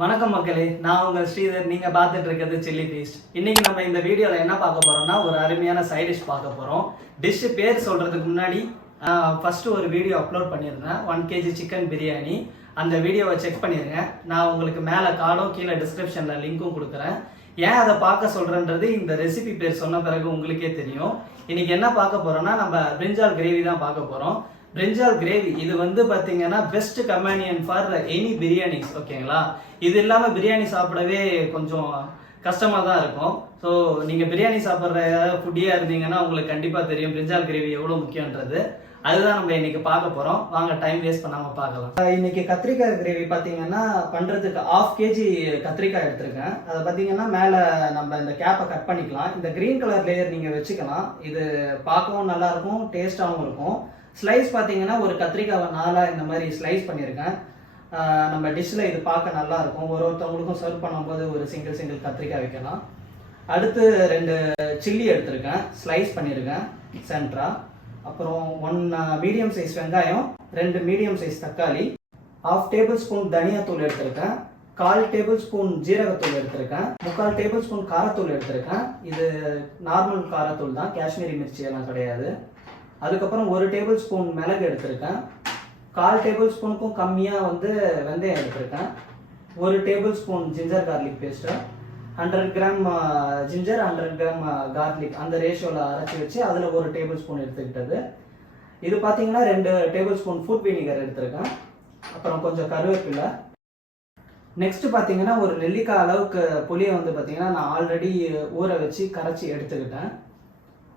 வணக்கம் மக்களே, நான் உங்கள் ஸ்ரீதர். நீங்கள் பார்த்துட்டு இருக்கிறது சில்லி ஃபீஸ்ட். இன்னைக்கு நம்ம இந்த வீடியோவில் என்ன பார்க்க போறோம்னா, ஒரு அருமையான சைட் டிஷ் பார்க்க போகிறோம். டிஷ் பேர் சொல்கிறதுக்கு முன்னாடி ஃபஸ்ட்டு ஒரு வீடியோ அப்லோட் பண்ணியிருந்தேன், 1 kg சிக்கன் பிரியாணி. அந்த வீடியோவை செக் பண்ணிடுங்க. நான் உங்களுக்கு மேலே கார்டும் கீழே டிஸ்கிரிப்ஷனில் லிங்க்கும் கொடுக்குறேன். ஏன் அதை பார்க்க சொல்கிறேன்றது இந்த ரெசிபி பேர் சொன்ன பிறகு உங்களுக்கே தெரியும். இன்னைக்கு என்ன பார்க்க போகிறோம்னா, நம்ம பிரிஞ்சால் கிரேவி தான் பார்க்க போகிறோம். பிரிஞ்சால் கிரேவி இது வந்து பார்த்தீங்கன்னா best companion for any biryanis. ஓகேங்களா, இது இல்லாமல் பிரியாணி சாப்பிடவே கொஞ்சம் கஷ்டமாக தான் இருக்கும். ஸோ நீங்கள் பிரியாணி சாப்பிட்ற ஃபுட்டியாக இருந்தீங்கன்னா உங்களுக்கு கண்டிப்பாக தெரியும் பிரிஞ்சால் கிரேவி எவ்வளோ முக்கியன்றது. அதுதான் நம்ம இன்னைக்கு பார்க்க போகிறோம். வாங்க டைம் வேஸ்ட் பண்ணாமல் பார்க்கலாம். இன்னைக்கு கத்திரிக்காய் கிரேவி பார்த்தீங்கன்னா பண்ணுறதுக்கு 1/2 kg கத்திரிக்காய் எடுத்திருக்கேன். அதை பார்த்தீங்கன்னா மேலே நம்ம இந்த கேப்பை கட் பண்ணிக்கலாம். இந்த க்ரீன் கலர் லேயர் நீங்கள் வச்சுக்கலாம். இது பார்க்கவும் நல்லாயிருக்கும், டேஸ்ட்டாகவும் இருக்கும். ஸ்லைஸ் பார்த்தீங்கன்னா ஒரு கத்திரிக்காவை 4 இந்த மாதிரி ஸ்லைஸ் பண்ணியிருக்கேன். நம்ம டிஷ்ஷில் இது பார்க்க நல்லாயிருக்கும். ஒருத்தவங்களுக்கும் சர்வ் பண்ணும்போது ஒரு சிங்கிள் கத்திரிக்காய் வைக்கலாம். அடுத்து 2 சில்லி எடுத்திருக்கேன், ஸ்லைஸ் பண்ணியிருக்கேன் சென்ட்ரா. அப்புறம் 1 மீடியம் சைஸ் வெங்காயம், 2 மீடியம் சைஸ் தக்காளி, 1/2 டேபிள் ஸ்பூன் தனியாத்தூள் எடுத்திருக்கேன், 1/4 டேபிள் ஸ்பூன் ஜீரகத்தூள் எடுத்திருக்கேன், 3/4 டேபிள் ஸ்பூன் காரத்தூள் எடுத்திருக்கேன். இது நார்மல் காரத்தூள் தான், காஷ்மீரி மிர்ச்சி எல்லாம் கிடையாது. அதுக்கப்புறம் 1 டேபிள் ஸ்பூன் மிளகு எடுத்திருக்கேன், 1/4 டேபிள் ஸ்பூனுக்கும் கம்மியாக வந்து வெந்தயம் எடுத்திருக்கேன், 1 table spoon ginger garlic paste, 100 gram ginger 100 gram garlic அந்த ரேஷியோவில் அரைச்சி வச்சு அதில் 1 டேபிள் ஸ்பூன் எடுத்துக்கிட்டது. இது பார்த்தீங்கன்னா 2 டேபிள் ஸ்பூன் ஃபுட் வினிகர் எடுத்திருக்கேன். அப்புறம் கொஞ்சம் கருவேப்பிலை. நெக்ஸ்ட்டு பார்த்தீங்கன்னா ஒரு நெல்லிக்காய் அளவுக்கு புளியை வந்து பார்த்தீங்கன்னா நான் ஆல்ரெடி ஊற வச்சு கரைச்சி எடுத்துக்கிட்டேன்.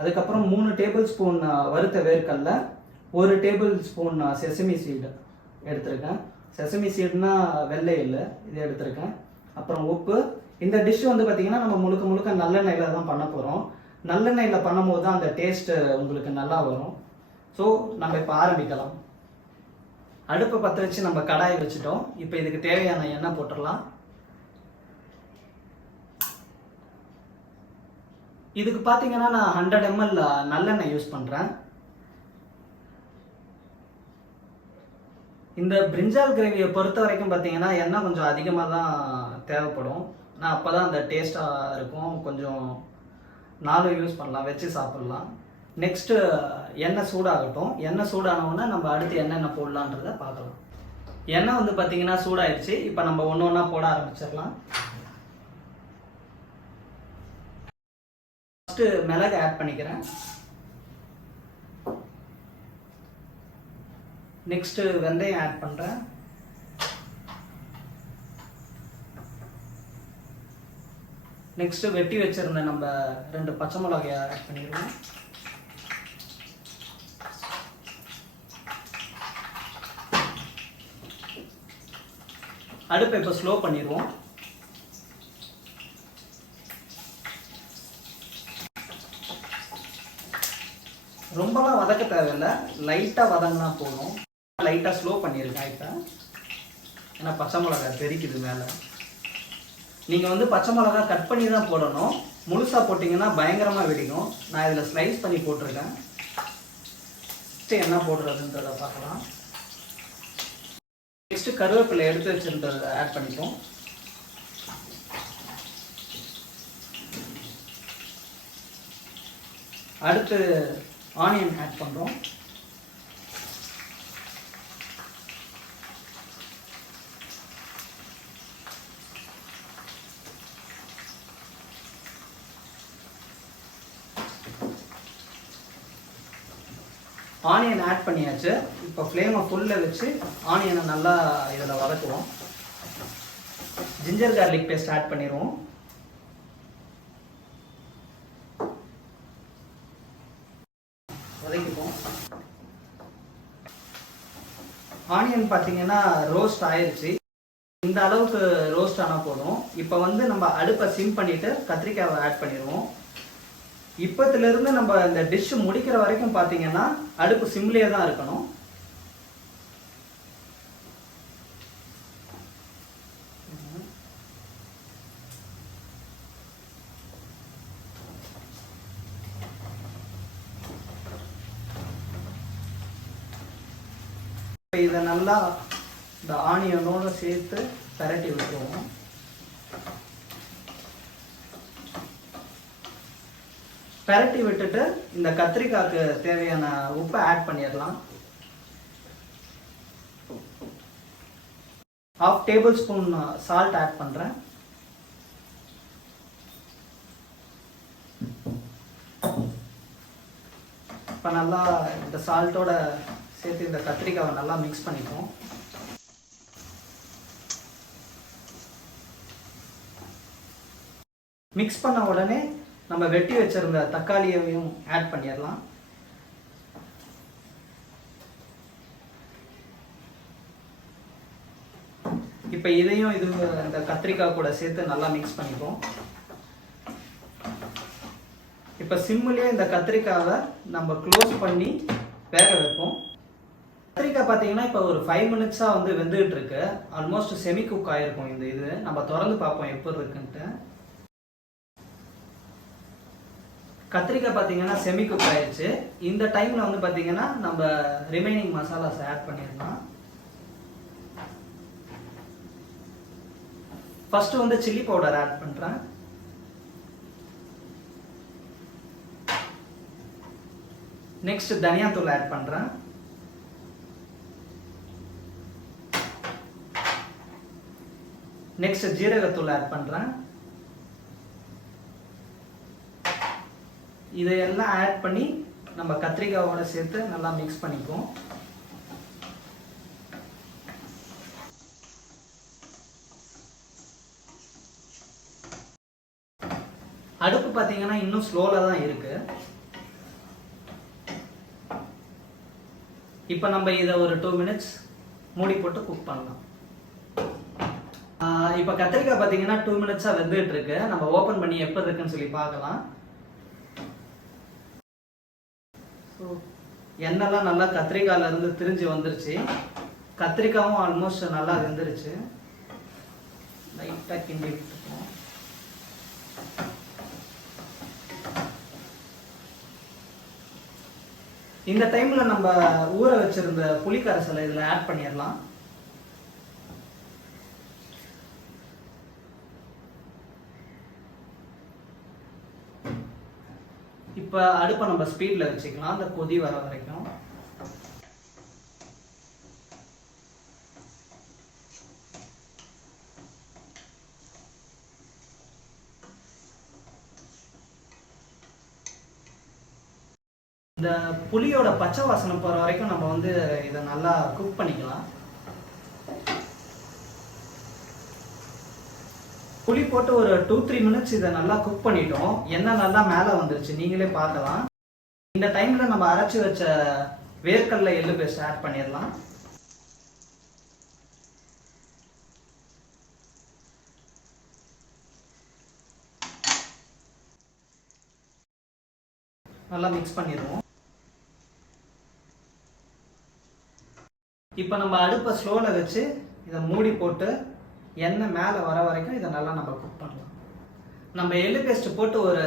அதுக்கப்புறம் 3 டேபிள் ஸ்பூன் வறுத்த வேர்க்கடல, 1 டேபிள் ஸ்பூன் செசமி சீடு எடுத்திருக்கேன். செசமி சீடுனா வெள்ளை இல்லை, இது எடுத்திருக்கேன். அப்புறம் உப்பு. இந்த டிஷ் வந்து பார்த்திங்கன்னா நம்ம முழுக்க நல்லெண்ணெயில் தான் பண்ண போகிறோம். நல்லெண்ணெயில் பண்ணும்போது தான் அந்த டேஸ்ட்டு உங்களுக்கு நல்லா வரும். ஸோ நம்ம இப்போ ஆரம்பிக்கலாம். அடுப்பை பற்ற வச்சு நம்ம கடாயை வச்சுட்டோம். இப்போ இதுக்கு தேவையான எண்ணெய் போட்டுடலாம். இதுக்கு பார்த்தீங்கன்னா நான் 100 ml நல்லெண்ணெய் யூஸ் பண்ணுறேன். இந்த பிரிஞ்சால் கிரேவியை பொறுத்த வரைக்கும் பார்த்தீங்கன்னா எண்ணெய் கொஞ்சம் அதிகமாக தான் தேவைப்படும். நான் அப்போ தான் அந்த டேஸ்ட்டாக இருக்கும். கொஞ்சம் நாளும் யூஸ் பண்ணலாம், வச்சு சாப்பிட்லாம். நெக்ஸ்ட்டு எண்ணெய் சூடாகட்டும். எண்ணெய் சூடானவுடனே நம்ம அடுத்து என்னென்ன போடலான்றதை பார்க்கலாம். எண்ணெய் வந்து பார்த்தீங்கன்னா சூடாயிடுச்சு. இப்போ நம்ம ஒன்று ஒன்றா போட ஆரம்பிச்சிடலாம். ஃபஸ்ட்டு மிளகு ஆட் பண்ணிக்கிறேன். நெக்ஸ்ட்டு வெந்தயம் ஆட் பண்ணுறேன். நெக்ஸ்ட்டு வெட்டி வச்சிருந்த நம்ம 2 பச்சை மிளகாயை ஆட் பண்ணிடுவோம். அடுப்பை இப்போ ஸ்லோ பண்ணிடுவோம். ரொம்பலாம் வதக்க தேவையில்லை, லைட்டாக வதங்கினா போதும். லைட்டாக ஸ்லோ பண்ணியிருக்கேன் இப்போ, ஏன்னா பச்சை மிளகாய் தெரிக்குது மேலே. நீங்கள் வந்து பச்சை மிளகாய் கட் பண்ணி தான் போடணும். முழுசாக போட்டிங்கன்னா பயங்கரமாக வெடிக்கும். நான் இதில் ஸ்லைஸ் பண்ணி போட்டிருக்கேன். நெக்ஸ்ட்டு என்ன போடுறதுன்றதை பார்க்கலாம். நெக்ஸ்ட்டு கருவேப்பிலை எடுத்து வச்சுருந்ததை ஆட் பண்ணிப்போம். அடுத்து ஆனியன் ஆட் பண்ணுறோம். ஆனியன் ஆட் பண்ணியாச்சு. இப்போ ஃப்ளேமை ஃபுல்லில் வச்சு ஆனியனை நல்லா இதில் வதக்குவோம். ஜிஞ்சர் கார்லிக் பேஸ்ட் ஆட் பண்ணிடுவோம். வதக்கிப்போம். ஆனியன் பார்த்தீங்கன்னா ரோஸ்ட் ஆயிடுச்சு. இந்த அளவுக்கு ரோஸ்ட் ஆனால் போதும். இப்போ வந்து நம்ம அடுப்பை சிம் பண்ணிவிட்டு கத்திரிக்காயை ஆட் பண்ணிடுவோம். இப்போத்துலேருந்து நம்ம இந்த டிஷ் முடிக்கிற வரைக்கும் பார்த்தீங்கன்னா அடுப்பு சிம்லேயே தான் இருக்கணும். இதை நல்லா இந்த ஆனியனோடு சேர்த்து பரட்டி விட்டுருவோம். பெரட்டி விட்டுட்டு இந்த கத்திரிக்காய்க்கு தேவையான உப்பை ஆட் பண்ணிடலாம். 1/2 டேபிள் ஸ்பூன் சால்ட் ஆட் பண்ணுறேன். இப்போ நல்லா இந்த சால்ட்டோட சேர்த்து இந்த கத்திரிக்காவை நல்லா மிக்ஸ் பண்ணிப்போம். மிக்ஸ் பண்ண உடனே நம்ம வெட்டி வச்சிருந்த தக்காளியையும் ஆட் பண்ணிடலாம். இப்போ இதையும் இந்த கத்திரிக்காய் கூட சேர்த்து நல்லா மிக்ஸ் பண்ணிப்போம். இப்போ சிம்மிலே இந்த கத்திரிக்காவை நம்ம க்ளோஸ் பண்ணி வேக வைப்போம். கத்திரிக்காய் பார்த்தீங்கன்னா இப்போ ஒரு 5 மினிட்ஸாக வந்து வெந்துகிட்டு இருக்கு. ஆல்மோஸ்ட் செமி குக் ஆகிருக்கும். இது நம்ம திறந்து பார்ப்போம் எப்படி இருக்குன்ட்டு. கத்திரிக்காய் பார்த்தீங்கன்னா செமி குக் ஆயிடுச்சு. இந்த டைமில் வந்து பார்த்தீங்கன்னா நம்ம ரிமைனிங் மசாலாஸ் ஆட் பண்ணிடலாம். ஃபர்ஸ்ட் வந்து சில்லி பவுடர் ஆட் பண்ணுறேன். நெக்ஸ்ட் தனியாத்தூள் ஆட் பண்ணுறேன். நெக்ஸ்ட் ஜீரகத்தூள் ஆட் பண்ணுறேன். இதையெல்லாம் ஆட் பண்ணி நம்ம கத்திரிக்காயோட சேர்த்து நல்லா மிக்ஸ் பண்ணிப்போம். அடுப்பு பார்த்தீங்கன்னா இன்னும் ஸ்லோவில் தான் இருக்கு. இப்போ நம்ம இதை ஒரு 2 மினிட்ஸ் மூடி போட்டு குக் பண்ணலாம். இப்போ கத்திரிக்காய் பார்த்தீங்கன்னா 2 மினிட்ஸாக வெந்துட்டு இருக்கு. நம்ம ஓப்பன் பண்ணி எப்போ இருக்குன்னு சொல்லி பார்க்கலாம். எண்ணெய்லாம் நல்லா கத்திரிக்காயில இருந்து திரிஞ்சு வந்துருச்சு. கத்திரிக்காயும் ஆல்மோஸ்ட் நல்லா வெந்துருச்சு. லைட்டாக கிண்டி விட்டுருக்கோம். இந்த டைம்ல நம்ம ஊற வச்சிருந்த புளி கரைசலை இதில் ஆட் பண்ணிடலாம். இப்போ அடுப்பை நம்ம ஸ்பீடில் வச்சுக்கலாம் அந்த கொதி வர வரைக்கும். இந்த புளியோட பச்சை வாசனை போகிற வரைக்கும் நம்ம வந்து இதை நல்லா குக் பண்ணிக்கலாம். புளி போட்டு ஒரு 2-3 மினிட்ஸ் இதை நல்லா குக் பண்ணிட்டோம். எண்ணெய் நல்லா மேலே வந்துருச்சு, நீங்களே பார்க்கலாம். இந்த டைம்ல நம்ம அரைச்சி வச்ச வேர்க்கடலை எள்ளு பேஸ்ட் ஆட் பண்ணிடலாம். நல்லா மிக்ஸ் பண்ணிடுவோம். இப்போ நம்ம அடுப்பை ஸ்லோவில் வச்சு இதை மூடி போட்டு எண்ணெய் மேலே வர வரைக்கும் இதை நல்லா நம்ம குக் பண்ணலாம். நம்ம எள்ளு பேஸ்ட் போட்டு ஒரு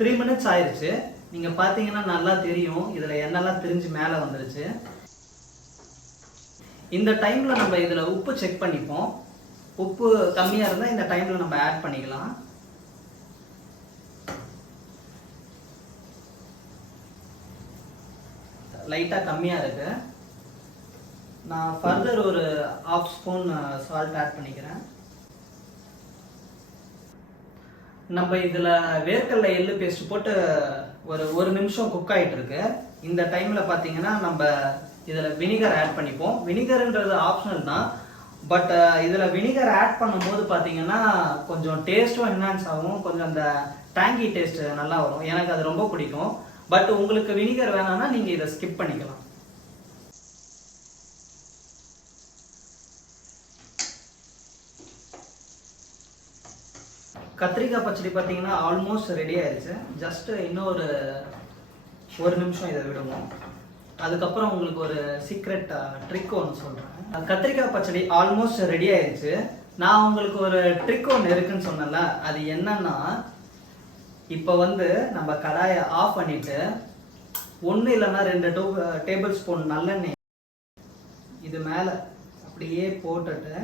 3 மினிட்ஸ் ஆயிடுச்சு. நீங்கள் பார்த்தீங்கன்னா நல்லா தெரியும், இதில் எண்ணெய்லாம் திரிஞ்சு மேலே வந்துருச்சு. இந்த டைமில் நம்ம இதில் உப்பு செக் பண்ணிப்போம். உப்பு கம்மியாக இருந்தால் இந்த டைமில் நம்ம ஆட் பண்ணிக்கலாம். லைட்டாக கம்மியாக இருக்கு. நான் ஃபர்தர் ஒரு 1/2 ஸ்பூன் சால்ட் ஆட் பண்ணிக்கிறேன். நம்ம இதில் வேர்க்கடலை எள்ளு பேஸ்ட் போட்டு ஒரு நிமிஷம் குக் ஆகிட்டு இருக்கு. இந்த டைமில் பார்த்தீங்கன்னா நம்ம இதில் வினிகர் ஆட் பண்ணிப்போம். வினிகர்ன்றது ஆப்ஷனல் தான், பட் இதில் வினிகர் ஆட் பண்ணும்போது பார்த்தீங்கன்னா கொஞ்சம் டேஸ்ட்டும் என்ஹான்ஸ் ஆகும், கொஞ்சம் அந்த டேங்கி டேஸ்ட் நல்லா வரும். எனக்கு அது ரொம்ப பிடிக்கும். பட் உங்களுக்கு வினிகர் வேணாம்னா நீங்கள் இதை ஸ்கிப் பண்ணிக்கலாம். கத்திரிக்காய் பச்சடி பார்த்தீங்கன்னா ஆல்மோஸ்ட் ரெடி ஆயிடுச்சு. ஜஸ்ட் இன்னும் ஒரு நிமிஷம் இதை விடுவோம். அதுக்கப்புறம் உங்களுக்கு ஒரு சீக்ரெட் ட்ரிக் ஒன்று சொல்கிறேன். கத்திரிக்காய் பச்சடி ஆல்மோஸ்ட் ரெடி ஆயிடுச்சு. நான் உங்களுக்கு ஒரு ட்ரிக் ஒன்று இருக்குன்னு சொன்னேன்ல, அது என்னன்னா, இப்போ வந்து நம்ம கடாயை ஆஃப் பண்ணிட்டு 1 இல்லைன்னா 2 டேபிள் ஸ்பூன் நல்லெண்ணெய் இது மேலே அப்படியே போட்டுட்டு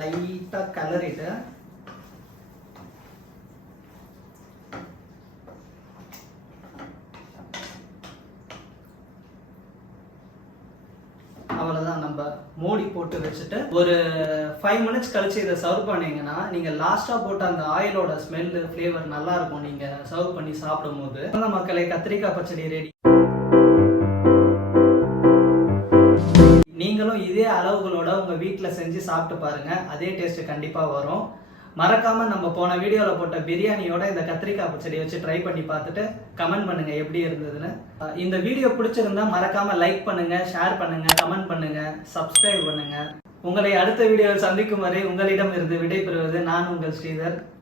லைட்டா கலரிட்டு அவ்வளவுதான். நம்ம மூடி போட்டு வச்சுட்டு ஒரு 5 மினிட்ஸ் கழிச்சு இதை சர்வ் பண்ணீங்கன்னா நீங்க லாஸ்டா போட்ட அந்த ஆயிலோட ஸ்மெல் ஃபிளேவர் நல்லா இருக்கும் நீங்க சர்வ் பண்ணி சாப்பிடும் போது. மக்களே, கத்திரிக்காய் பச்சடி ரெடி. நீங்களும் இதே அளவுகளோட உங்க வீட்டுல செஞ்சு சாப்பிட்டு பாருங்க, அதே டேஸ்ட் கண்டிப்பா வரும். மறக்காம நம்ம போன வீடியோல போட்ட பிரியாணியோட இந்த கத்திரிக்காய் பச்சடி வச்சு ட்ரை பண்ணி பார்த்துட்டு கமெண்ட் பண்ணுங்க எப்படி இருந்ததுன்னு. இந்த வீடியோ பிடிச்சிருந்தா மறக்காம லைக் பண்ணுங்க, ஷேர் பண்ணுங்க, கமெண்ட் பண்ணுங்க, சப்ஸ்கிரைப் பண்ணுங்க. உங்களை அடுத்த வீடியோவில் சந்திக்கும் வரை உங்களிடம் இருந்து விடைபெறுவது நான் உங்கள் ஸ்ரீதர்.